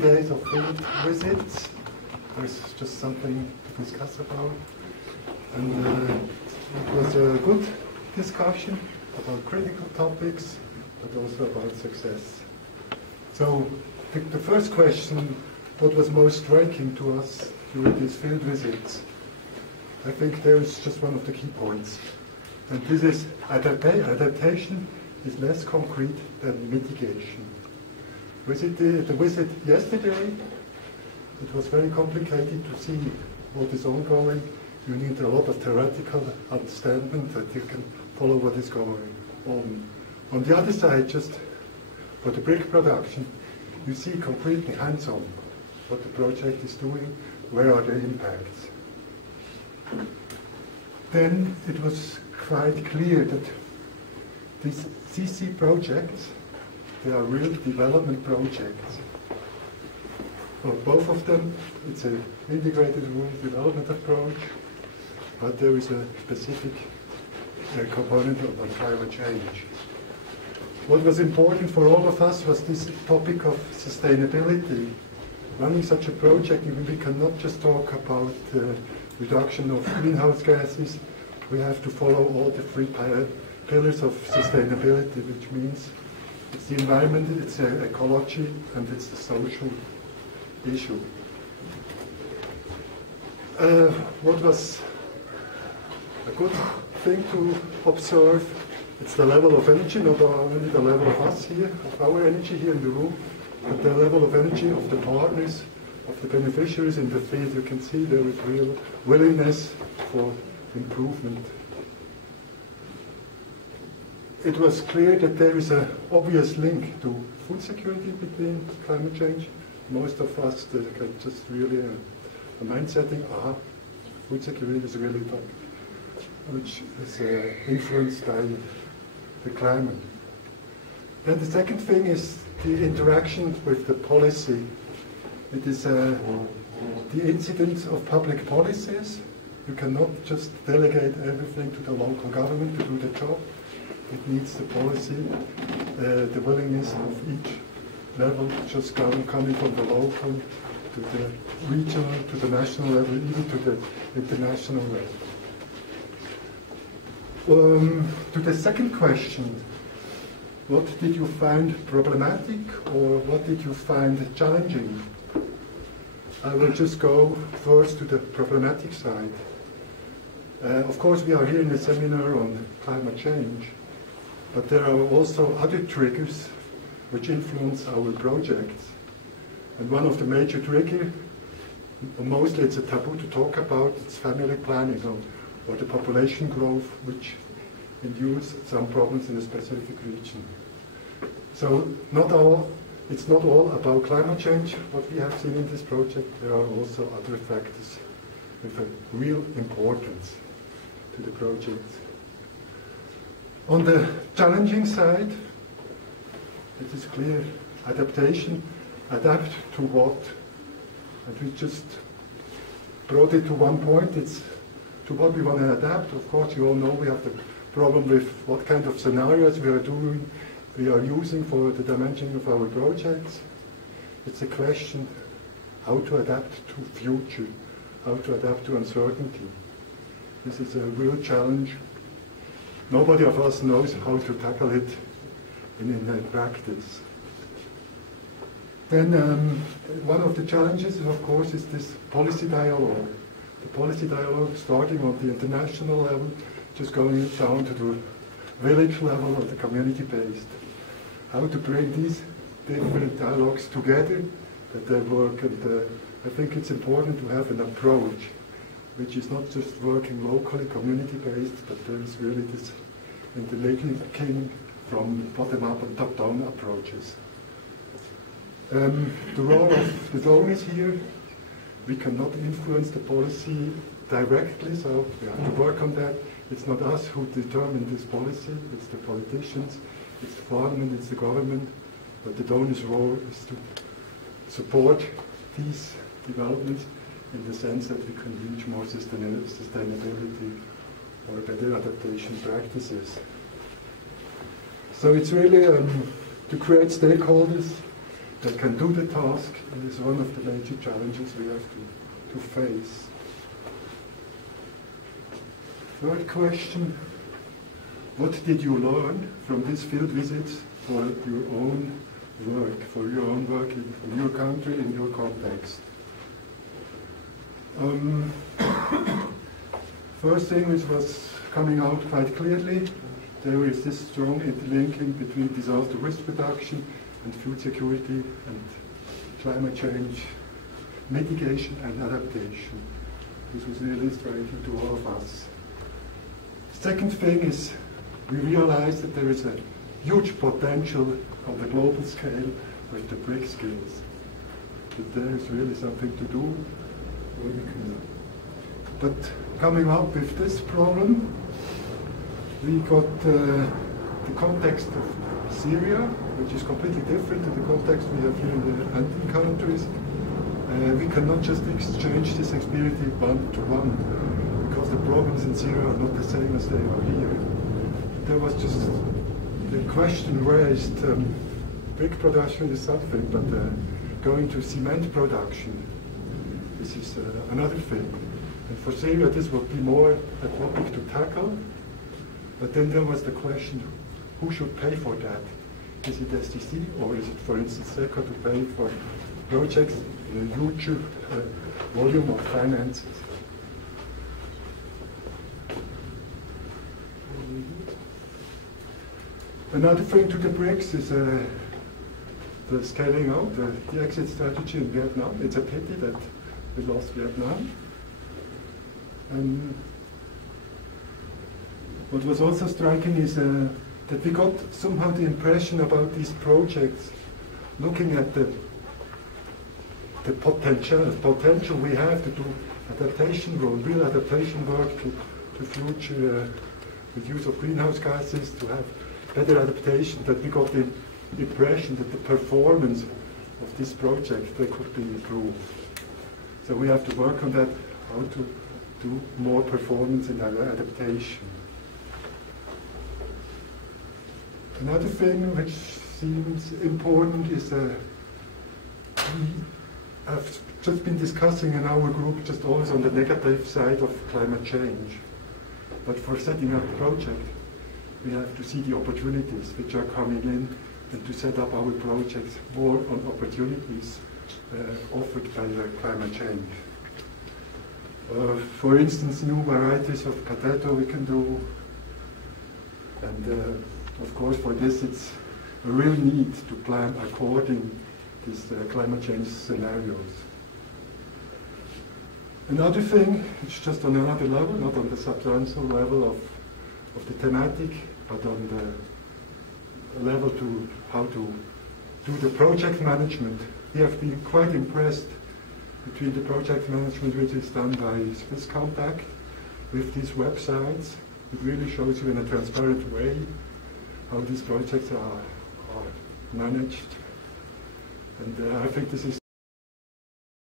days of field visits. There's just something to discuss about. And it was a good discussion about critical topics, but also about success. So the first question, what was most striking to us during these field visits? I think there is just one of the key points. And this is adaptation is less concrete than mitigation. The visit yesterday, it was very complicated to see what is ongoing. You need a lot of theoretical understanding that you can follow what is going on. On the other side, just for the brick production, you see completely hands-on what the project is doing, where are the impacts. Then it was quite clear that these CC projects, they are real development projects. For both of them, it's an integrated rural development approach, but there is a specific component on climate change. What was important for all of us was this topic of sustainability. Running such a project, we cannot just talk about reduction of greenhouse gases. We have to follow all the three pillars of sustainability, which means it's the environment, it's the ecology, and it's the social issue. What was a good thing to observe? It's the level of energy, not only the level of us here, of our energy here in the room, but the level of energy of the partners, of the beneficiaries in the field. You can see there is real willingness for improvement. It was clear that there is an obvious link to food security between climate change. Most of us get just really a mindsetting, food security is really top, which is influenced by the climate. Then the second thing is the interaction with the policy. It is the incidence of public policies. You cannot just delegate everything to the local government to do the job. It needs the policy, the willingness of each level, just coming from the local to the regional, to the national level, even to the international level. To the second question, what did you find problematic or what did you find challenging? I will just go first to the problematic side. Of course, we are here in a seminar on climate change, but there are also other triggers which influence our projects. And one of the major triggers, mostly it's a taboo to talk about, it's family planning or the population growth, which induce some problems in a specific region. So it's not all about climate change, what we have seen in this project. There are also other factors with a real importance to the project. On the challenging side, it is clear adaptation. Adapt to what? And we just brought it to one point. It's to what we want to adapt. Of course, you all know we have the problem with what kind of scenarios we are using for the dimensioning of our projects. It's a question how to adapt to future, how to adapt to uncertainty. This is a real challenge. Nobody of us knows how to tackle it in practice. Then one of the challenges, of course, is this policy dialogue. The policy dialogue starting on the international level, just going down to the village level or the community-based. How to bring these different dialogues together, that they work, and I think it's important to have an approach which is not just working locally, community-based, but there is really this interlinking from bottom-up and top-down approaches. The role of the donors here, we cannot influence the policy directly, so we have to work on that. It's not us who determine this policy, it's the politicians, it's the parliament, it's the government, but the donors' role is to support these developments in the sense that we can reach more sustainability or better adaptation practices. So it's really to create stakeholders that can do the task is one of the major challenges we have to face. Third question, what did you learn from these field visits for your own work in your country, in your context? First thing which was coming out quite clearly, there is this strong interlinking between disaster risk reduction and food security and climate change mitigation and adaptation. This was really striking to all of us. Second thing is we realized that there is a huge potential on the global scale with the BRIC skills. That there is really something to do. But coming up with this problem, we got the context of Syria, which is completely different to the context we have here in the Andean countries. We cannot just exchange this experience one-to-one, because the problems in Syria are not the same as they are here. There was just the question raised, brick production is something, but going to cement production, this is another thing. And for Syria, this would be more a topic to tackle. But then there was the question, who should pay for that? Is it SDC or is it, for instance, SECA to pay for projects in a huge volume of finances? Another thing to the BRICS is the scaling out, the exit strategy in Vietnam. It's a pity that we lost Vietnam. What was also striking is that we got somehow the impression about these projects, looking at the potential we have to do adaptation work, real adaptation work to future with use of greenhouse gases, to have better adaptation, that we got the impression that the performance of this project, they could be improved. So we have to work on that, how to do more performance in our adaptation. Another thing which seems important is we have just been discussing in our group just always on the negative side of climate change. But for setting up a project, we have to see the opportunities which are coming in and to set up our projects more on opportunities offered by the climate change. For instance, new varieties of potato we can do, and of course for this it's a real need to plan according to these climate change scenarios. Another thing, it's just on another level, not on the substantial level of the thematic, but on the level to how to do the project management. We have been quite impressed between the project management which is done by Swiss Contact with these websites. It really shows you in a transparent way how these projects are managed. And I think this is